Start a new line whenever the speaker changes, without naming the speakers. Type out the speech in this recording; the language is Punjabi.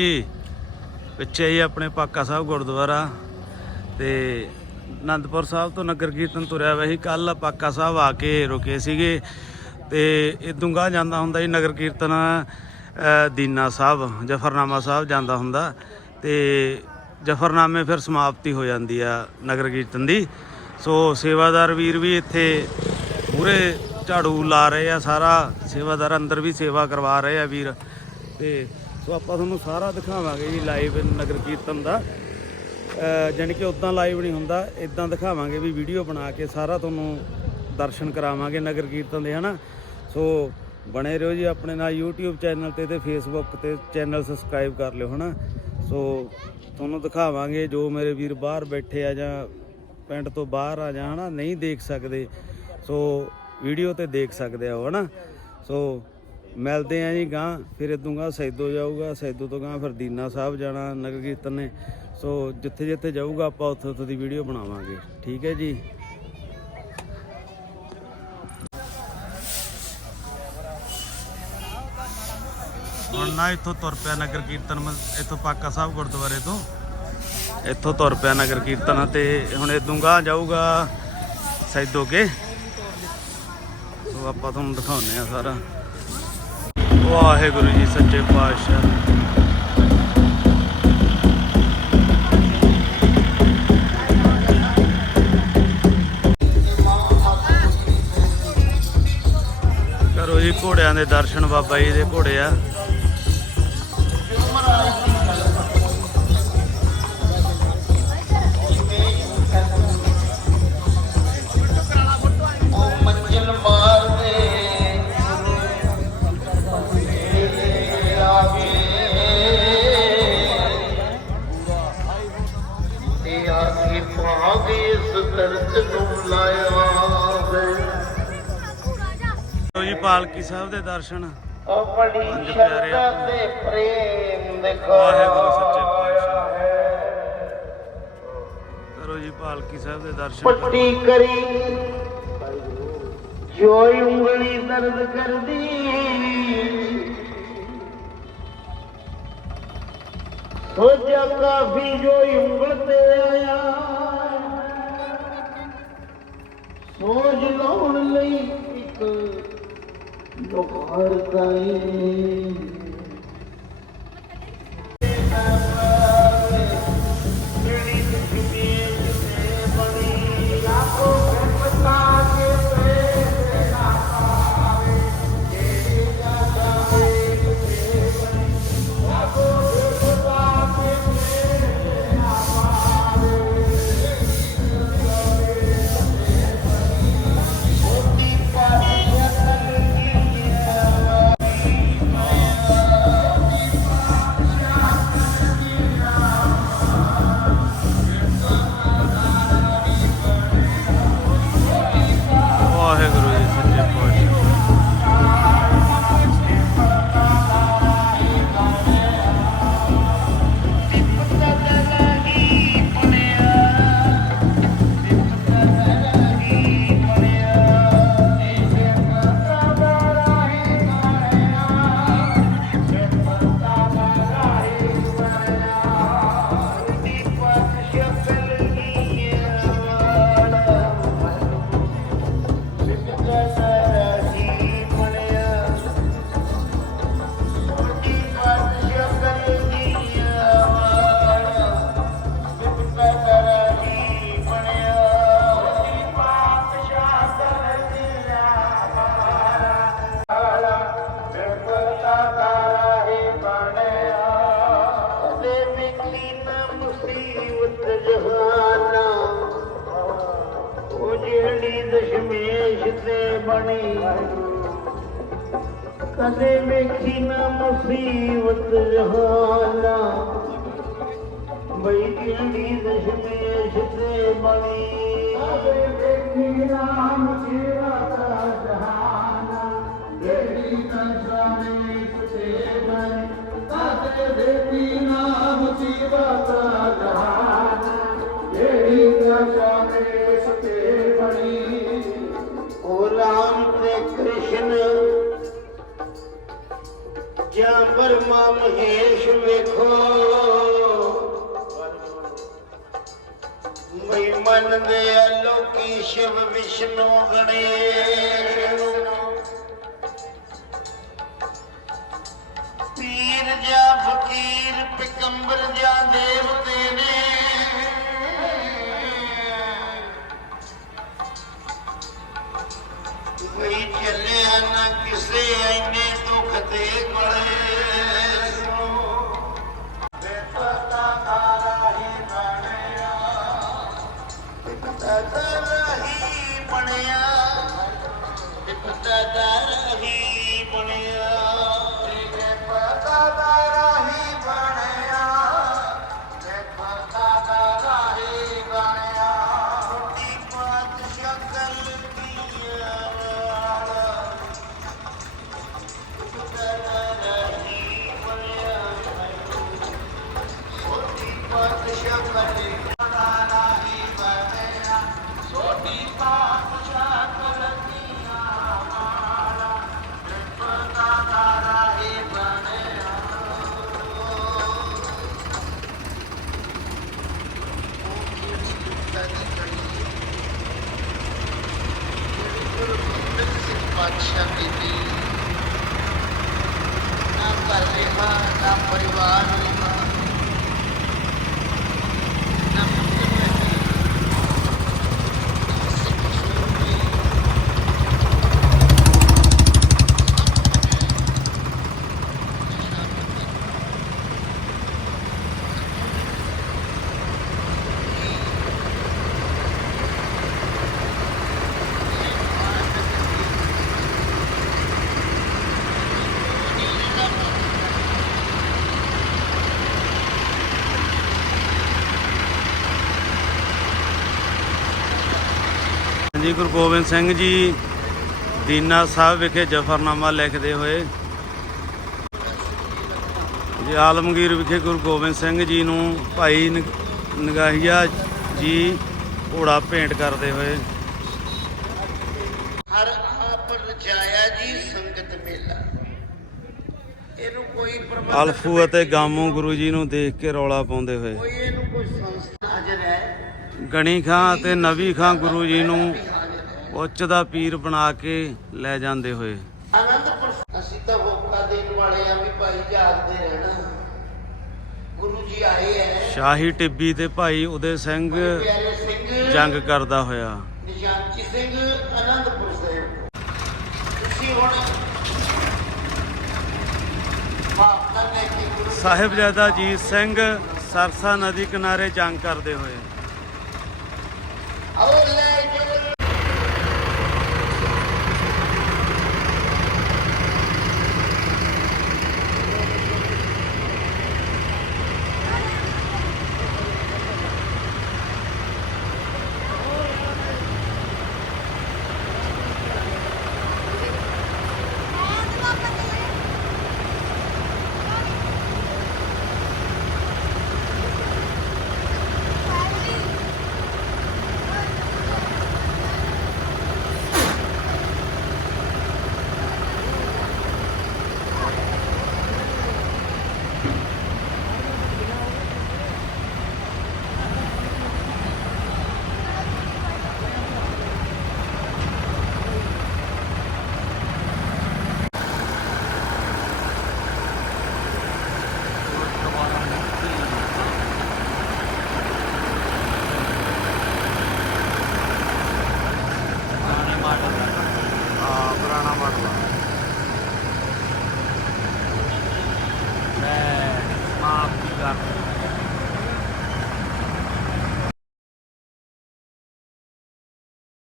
ਜੀ, ਪਿੱਛੇ ਹੀ ਆਪਣੇ ਪਾਕਾ ਸਾਹਿਬ ਗੁਰਦੁਆਰਾ ਤੇ ਆਨੰਦਪੁਰ ਸਾਹਿਬ ਤੋਂ ਨਗਰ ਕੀਰਤਨ ਤੁਰਿਆ ਹੋਇਆ ਸੀ। ਕੱਲ ਪਾਕਾ ਸਾਹਿਬ ਆ ਕੇ ਰੁਕੇ ਸੀਗੇ ਤੇ ਇਦੋਂ ਗਾਂਹ ਜਾਂਦਾ ਹੁੰਦਾ ਜੀ ਨਗਰ ਕੀਰਤਨ ਦੀਨਾ ਸਾਹਿਬ, ਜਫਰਨਾਮਾ ਸਾਹਿਬ ਜਾਂਦਾ ਹੁੰਦਾ ਤੇ ਜਫਰਨਾਮੇ ਫਿਰ ਸਮਾਪਤੀ ਹੋ ਜਾਂਦੀ ਆ ਨਗਰ ਕੀਰਤਨ ਦੀ। ਸੋ ਸੇਵਾਦਾਰ ਵੀਰ ਵੀ ਇੱਥੇ ਪੂਰੇ ਝਾੜੂ ਲਾ ਰਹੇ ਆ, ਸਾਰਾ ਸੇਵਾਦਾਰ ਅੰਦਰ ਵੀ ਸੇਵਾ ਕਰਵਾ ਰਹੇ ਆ ਵੀਰ ਤੇ ਸੋ ਆਪਾਂ ਤੁਹਾਨੂੰ ਸਾਰਾ ਦਿਖਾਵਾਂਗੇ ਜੀ ਲਾਈਵ ਨਗਰ ਕੀਰਤਨ ਦਾ। ਅਹ ਜਾਣੀ ਕਿ ਉਦਾਂ ਲਾਈਵ ਨਹੀਂ ਹੁੰਦਾ ਇਦਾਂ ਦਿਖਾਵਾਂਗੇ ਵੀ ਵੀਡੀਓ ਬਣਾ ਕੇ ਸਾਰਾ ਤੁਹਾਨੂੰ ਦਰਸ਼ਨ ਕਰਾਵਾਂਗੇ ਨਗਰ ਕੀਰਤਨ ਦੇ, ਹਨਾ? ਸੋ ਬਣੇ ਰਹੋ ਜੀ ਆਪਣੇ ਨਾਲ YouTube ਚੈਨਲ ਤੇ ਤੇ Facebook ਤੇ ਚੈਨਲ ਸਬਸਕ੍ਰਾਈਬ ਕਰ ਲਿਓ, ਹਨਾ? ਸੋ ਤੁਹਾਨੂੰ ਦਿਖਾਵਾਂਗੇ ਜੋ ਮੇਰੇ ਵੀਰ ਬਾਹਰ ਬੈਠੇ ਆ ਜਾਂ ਪਿੰਡ ਤੋਂ ਬਾਹਰ ਆ ਜਾਂ, ਹਨਾ? ਨਹੀਂ ਦੇਖ ਸਕਦੇ, ਸੋ ਵੀਡੀਓ ਤੇ ਦੇਖ ਸਕਦੇ ਆ ਉਹ, ਹਨਾ? ਸੋ ਮਿਲਦੇ ਆ ਜੀ ਗਾਂ ਫਿਰ ਇਦੋਂ ਗਾਂ ਸੈਦੋ ਜਾਊਗਾ, ਸੈਦੋ ਤੋਂ ਗਾਂ ਫਿਰ ਦੀਨਾ ਸਾਹਿਬ ਜਾਣਾ, ਨਗਰ ਕੀਰਤਨ ਨੇ। ਸੋ ਜਿੱਥੇ ਜਿੱਥੇ ਜਾਊਗਾ ਆਪਾਂ ਉੱਥੇ ਉੱਥੇ ਦੀ ਵੀਡੀਓ ਬਣਾਵਾਂਗੇ। ਠੀਕ ਹੈ ਜੀ? ਹੁਣ ਨਾ ਇੱਥੋਂ ਤੁਰ ਪਿਆ ਨਗਰ ਕੀਰਤਨ ਮ- ਇੱਥੋਂ ਪਾਕਾ ਸਾਹਿਬ ਗੁਰਦੁਆਰੇ ਤੋਂ। ਇੱਥੋਂ ਤੁਰ ਪਿਆ ਨਗਰ ਕੀਰਤਨ ਤੇ ਹੁਣ ਇਦੋਂ ਗਾਂ ਜਾਊਗਾ ਸੈਦੋ ਕੇ ਸੋ ਆਪਾਂ ਤੁਹਾਨੂੰ ਦਿਖਾਉਂਦੇ ਆ ਸਾਰਾ। ਵਾਹਿਗੁਰੂ ਜੀ ਸੱਚੇ ਪਾਤਸ਼ਾਹ। ਕਰੋ ਜੀ ਘੋੜਿਆਂ ਦੇ ਦਰਸ਼ਨ ਬਾਬਾ ਜੀ ਦੇ ਘੋੜੇ ਆ।
ਤੇ ਆਗੇ ਭਾਗੇ ਇਸ ਦਰਦ ਨੂੰ ਲਾਇਆ ਹੈ
ਕਰੋ ਜੀ, ਪਾਲਕੀ ਸਾਹਿਬ ਦੇ ਦਰਸ਼ਨ।
ਉਹ
ਪਿਆਰੇ
ਸ਼ਰਧਾ ਤੇ ਪ੍ਰੇਮ ਦਿਖਾ
ਵਾਹਿਗੁਰੂ ਸੱਚੇ ਪਾਤਸ਼ਾਹ। ਕਰੋ ਜੀ, ਪਾਲਕੀ ਸਾਹਿਬ ਦੇ ਦਰਸ਼ਨ
ਪੱਟੀ ਕਰੀ, ਜੋਈ ਉਂਗਲੀ ਦਰਦ ਕਰਦੀ। ਸੋਚਿਆ ਕਾਫੀ ਜੋਈ ਉਂਗਲ ਤੇ ਆਇਆ ਸੋਚ ਲਾਉਣ ਲਈ ਇੱਕ ਲੋਹਾਰ ਕਾਈ ਬਣੀ।
ਕਦੇ ਵੇਖੀ ਨਾ ਮੁਸੀਬਤ ਜਹਾਨਾ। ਬਈ ਜਿਹੜੀ ਦਸ਼ਮੇਸ਼ ਤੇ ਬਣੀ। ਕਦੇ ਵੇਖੀ ਨਾ ਮੁਸੀਬਤ ਜਹਾਨਾ। ਜਿਹੜੀ ਦਸ਼ਮੇਸ਼ ਤੇ ਬਣੀ। ਕਦੇ ਵੇਖੀ ਨਾ ਮੁਸੀਬਤ ਸ਼ਾਮ ਵਰਮਾ ਮਹੇਸ਼ ਵੇਖੋ।
ਮਈ ਮਨ ਦੇ ਅਲੋਕੀ ਸ਼ਿਵ ਵਿਸ਼ਨੂੰ ਗਣੇਸ਼। ਪੀਰ ਜਾਂ ਫਕੀਰ ਪਿਕੰਬਰ ਜਾਂ ਦੇ ਬੇਪਤਾ ਹੀ ਬਣਿਆ। ਬੇਪਤਾ ਤਾਰਾ ਹੀ ਬਣਿਆ ਬੇਪਤਾ ਤਾਰਾ परिवार
ਜੀ ਗੁਰੂ ਗੋਬਿੰਦ ਸਿੰਘ ਜੀ ਦੀਨਾ ਸਾਹਿਬ ਵਿਖੇ ਜਫਰਨਾਮਾ ਲਿਖਦੇ ਹੋਏ। ਜੀ ਆਲਮਗੀਰ ਵਿਖੇ ਗੁਰੂ ਗੋਬਿੰਦ ਸਿੰਘ ਜੀ ਨੂੰ ਭਾਈ ਨਗਾਹੀਆ ਜੀ ਘੋੜਾ ਭੇਂਟ ਕਰਦੇ ਹੋਏ।
ਹਰ ਆਪ ਰਚਾਇਆ ਜੀ ਸੰਗਤ ਮੇਲਾ। ਇਹਨੂੰ ਕੋਈ
ਅਲਫੂ ਅਤੇ ਗਾਮੂ ਗੁਰੂ ਜੀ ਨੂੰ ਦੇਖ ਕੇ ਰੌਲਾ ਪਾਉਂਦੇ ਹੋਏ।
ਕੋਈ ਇਹਨੂੰ ਕੋਈ ਸੰਸਥਾ ਹਾਜ਼ਰ ਹੈ
ਗਣੀ ਖਾਂ ਅਤੇ ਨਵੀ ਖਾਂ ਗੁਰੂ ਜੀ ਨੂੰ ਉੱਚ ਦਾ ਪੀਰ ਬਣਾ ਕੇ ਲੈ ਜਾਂਦੇ ਹੋਏ।
ਆਨੰਦਪੁਰ ਅਸੀਂ ਤਾਂ ਹੋਕਾ ਦੇਣ ਵਾਲੇ ਆ ਵੀ ਭਾਈ ਜਾਗਦੇ ਰਹਿਣਾ। ਗੁਰੂ ਜੀ ਆਏ ਹੈ
ਸ਼ਾਹੀ ਟਿੱਬੀ ਤੇ ਭਾਈ ਉਦੇ ਸਿੰਘ ਜੰਗ ਕਰਦਾ ਹੋਇਆ।
ਨਿਸ਼ਾਨਚੀ ਸਿੰਘ ਆਨੰਦਪੁਰ ਸਾਹਿਬ। ਤੁਸੀਂ ਹੁਣ
ਸਾਹਿਬਜ਼ਾਦਾ ਅਜੀਤ ਸਿੰਘ ਸਰਸਾ ਨਦੀ ਕਿਨਾਰੇ ਜੰਗ ਕਰਦੇ ਹੋਏ।
Kalau.